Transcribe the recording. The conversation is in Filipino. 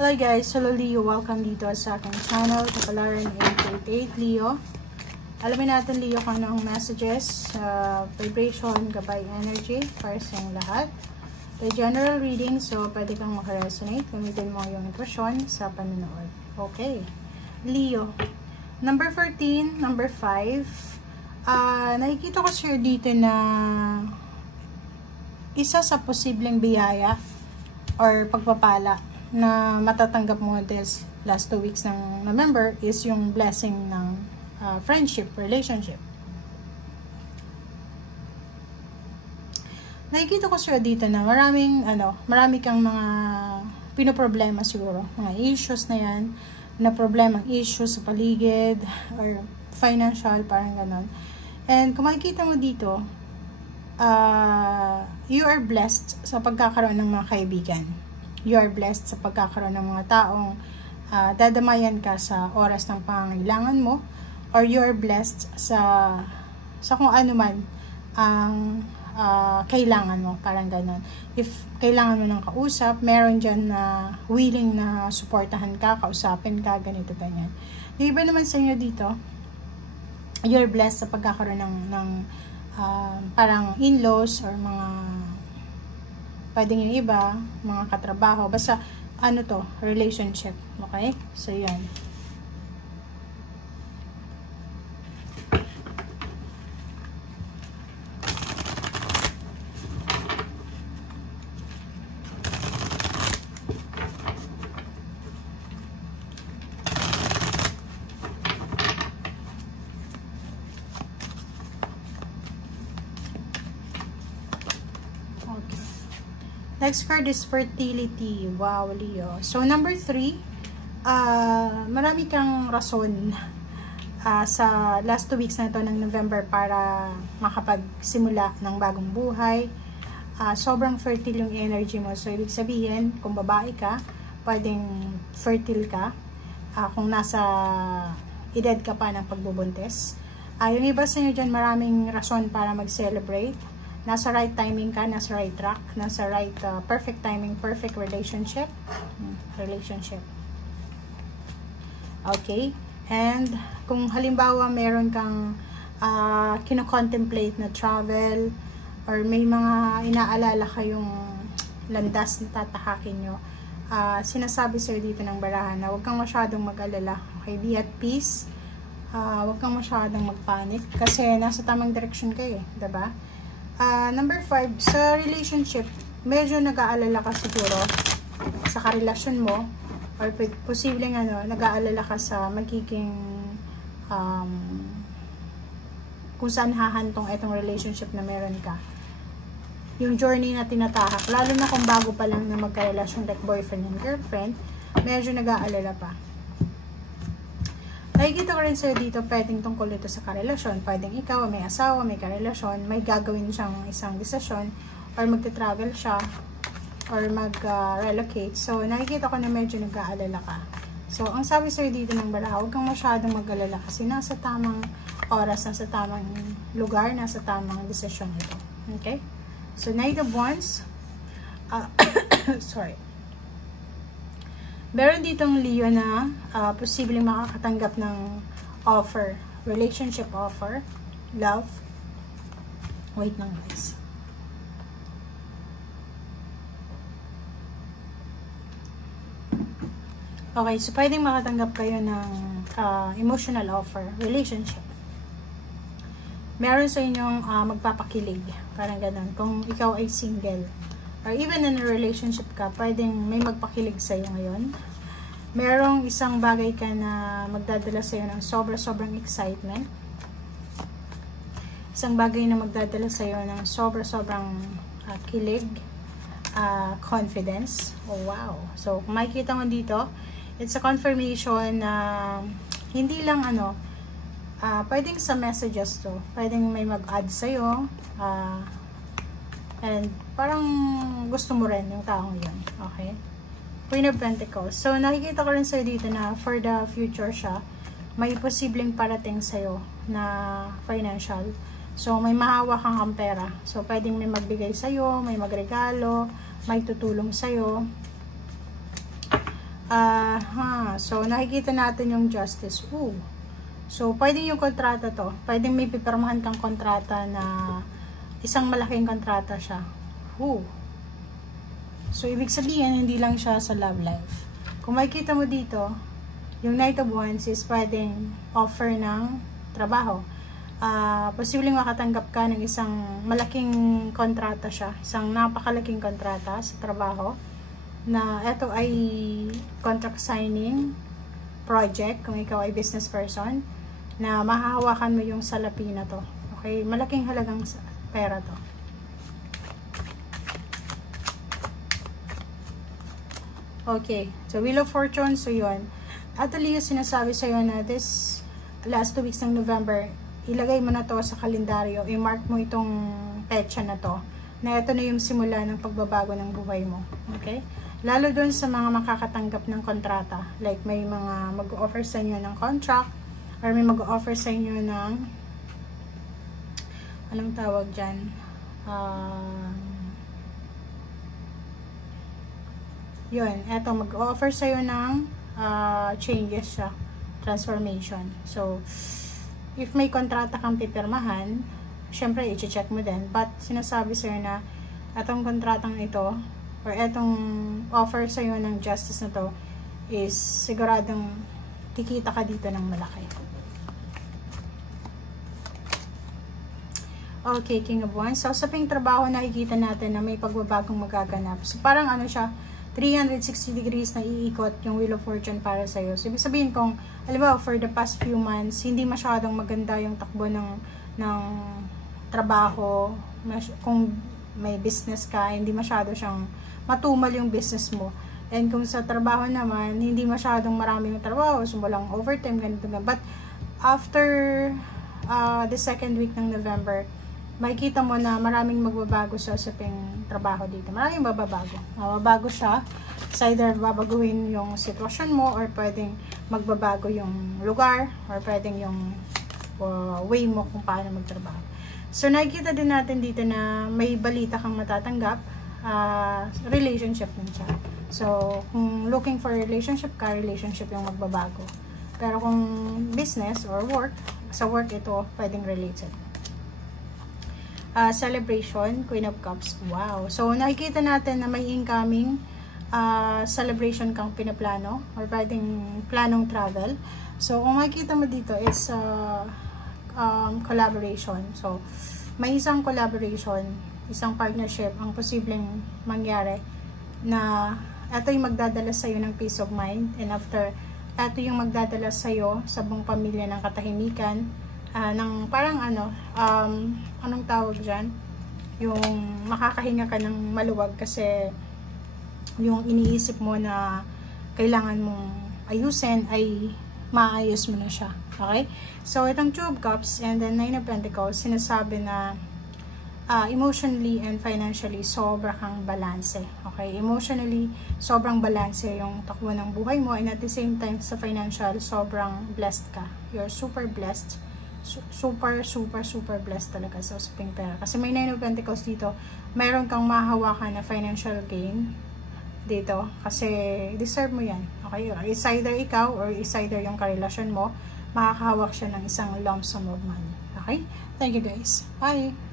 Hello guys, hello Leo, welcome dito sa aking channel, Kapalaran 888 Leo. Alamin natin Leo kung ano ang messages, vibration, gabay energy para sa inyong lahat. A general reading, so pwede kang makaresonate, gamitin mo yung impression sa panonood. Okay, Leo, number 14, number 5, nakikita ko sir dito na isa sa posibleng biyaya or pagpapala na matatanggap mo this last 2 weeks ng November is yung blessing ng friendship, relationship. Nakikita ko sir dito na marami kang mga pinoproblema siguro, mga issues na yan, na problemang issues sa paligid or financial, parang ganon. And kung makikita mo dito, you are blessed sa pagkakaroon ng mga kaibigan. You are blessed sa pagkakaroon ng mga taong dadamayan ka sa oras ng pangangailangan mo, or you are blessed sa kung ano man ang kailangan mo, parang ganon. If kailangan mo ng kausap, meron dyan na willing na suportahan ka, kausapin ka, ganito, ganyan. Yung iba naman sa inyo dito, you are blessed sa pagkakaroon ng parang in-laws or mga pwedeng yung iba, mga katrabaho, basta ano to, relationship. Okay? So yan. Next card is fertility. Wow, Leo. So, number 3, marami kang rason sa last 2 weeks na ito ng November para makapagsimula ng bagong buhay. Sobrang fertile yung energy mo. So, ibig sabihin, kung babae ka, pwedeng fertile ka. Kung nasa edad ka pa ng pagbubuntis. Yung iba sa inyo dyan, maraming rason para mag-celebrate. Nasa right timing ka, nasa right track, nasa right perfect timing, perfect relationship. Okay, and kung halimbawa meron kang kino-contemplate na travel, or may mga inaalala kayong landas na tatahakin nyo, sinasabi sa'yo dito ng barahan na huwag kang masyadong mag-alala. Okay, be at peace. Huwag kang masyadong mag-panic kasi nasa tamang direction kayo, diba? Number 5, sa relationship, medyo nag-aalala ka siguro sa karelasyon mo, or posibleng nag-aalala ka sa magiging kung saan hahantong itong relationship na meron ka. Yung journey na tinatahak, lalo na kung bago pa lang na magkarelasyon like boyfriend and girlfriend, medyo nag-aalala pa. Nakikita ko rin sa'yo dito, pwedeng tungkol ito sa karelasyon. Pwedeng ikaw, may asawa, may karelasyon, may gagawin siyang isang desisyon, or magte-travel siya, or mag-relocate. So, nakikita ko na medyo nag-aalala ka. So, ang sabi sa'yo dito ng bala, huwag kang masyadong mag-alala kasi nasa tamang oras, nasa tamang lugar, nasa tamang desisyon ito. Okay? So, Knight of Wands. Sorry. Meron ditong Leo na posibleng makakatanggap ng offer, relationship offer, love. Wait lang guys. Okay, so pwedeng makatanggap kayo ng emotional offer, relationship. Meron sa inyong magpapakilig, parang ganun. Kung ikaw ay single, or even in a relationship ka, pwedeng may magpakilig sa'yo ngayon. Merong isang bagay ka na magdadala sa'yo ng sobrang excitement. Isang bagay na magdadala sa'yo ng sobrang kilig, confidence. Oh, wow. So, kung makikita mo dito, it's a confirmation na hindi lang pwedeng sa messages to. Pwedeng may mag-add sa'yo, and parang gusto mo rin yung taong yun. Okay? Queen of Pentacles. So, nakikita ko rin sa'yo dito na for the future siya, may posibleng parating sa'yo na financial. So, may mahawak kang pera. So, pwedeng may magbigay sa'yo, may magregalo, may tutulong sa'yo. So, nakikita natin yung justice. So, pwedeng yung kontrata to. Pwedeng may pipirmahan kang kontrata na isang malaking kontrata siya. So, ibig sabihin, hindi lang siya sa love life. Kung makikita mo dito, yung Knight of Wands is pwedeng offer ng trabaho. Posibleng makatanggap ka ng isang malaking kontrata siya. Isang napakalaking kontrata sa trabaho. Na ito ay contract signing project kung ikaw ay business person na mahahawakan mo yung salapi na to. Okay, malaking halagang pera to. Okay, so Wheel of Fortune, so yun. Actually, yung sinasabi sa'yo na this last 2 weeks ng November, ilagay mo na to sa kalendaryo, i-mark mo itong petsa na to, na ito na yung simula ng pagbabago ng buhay mo. Okay? Lalo dun sa mga makakatanggap ng kontrata. Like, may mga mag-offer sa inyo ng contract, or may mag-offer sa inyo ng, anong tawag dyan? Yun, eto, mag-offer sa iyo ng changes siya, transformation. So, if may kontrata kang pipirmahan, syempre, i-check mo din. But, sinasabi sa iyo na, etong kontratang ito, or etong offer sa iyo ng justice na to is siguradong kikita ka dito ng malaki. Okay, King of Wands. So, sa ping trabaho, nakikita natin na may pagbabagong magaganap. So, parang ano siya, 360 degrees na iikot yung Wheel of Fortune para sa iyo. So, ibig sabihin kung, alam for the past few months, hindi masyadong maganda yung takbo ng trabaho. Kung may business ka, hindi masyado siyang matumal yung business mo. And kung sa trabaho naman, hindi masyadong marami yung trabaho, so walang overtime, ganito na. But after the second week ng November, makikita mo na maraming magbabago sa usaping trabaho dito. Maraming mababago. Mababago siya. It's either babaguhin yung sitwasyon mo, or pwedeng magbabago yung lugar, or pwedeng yung way mo kung paano magtrabaho. So, nakikita din natin dito na may balita kang matatanggap. Relationship din siya. So, kung looking for relationship ka, relationship yung magbabago. Pero kung business or work, sa work ito, pwedeng related. Celebration, Queen of Cups. Wow. So, nakikita natin na may incoming celebration kang pinaplano, or pwedeng planong travel. So, kung makikita mo dito, it's collaboration. So, may isang collaboration, isang partnership ang posibleng mangyari na ito yung magdadala sa'yo ng peace of mind, and after, ito yung magdadala sa'yo sa buong pamilya ng katahimikan, ng parang anong tawag dyan, yung makakahinga ka ng maluwag kasi yung iniisip mo na kailangan mong ayusin ay maayos mo na siya. Okay? So, itong Two of Cups and then Nine of Pentacles, sinasabi na emotionally and financially, sobra kang balanse. Okay? Emotionally, sobrang balanse yung takbo ng buhay mo, and at the same time, sa financial, sobrang blessed ka. You're super blessed. Super blessed talaga sa usaping pera. Kasi may Nine of Pentacles dito, mayroon kang mahahawakan na financial gain dito. Kasi deserve mo yan. Okay? It's either ikaw or it's either yung karelasyon mo, makakahawak siya ng isang lump sum of money. Okay? Thank you guys. Bye!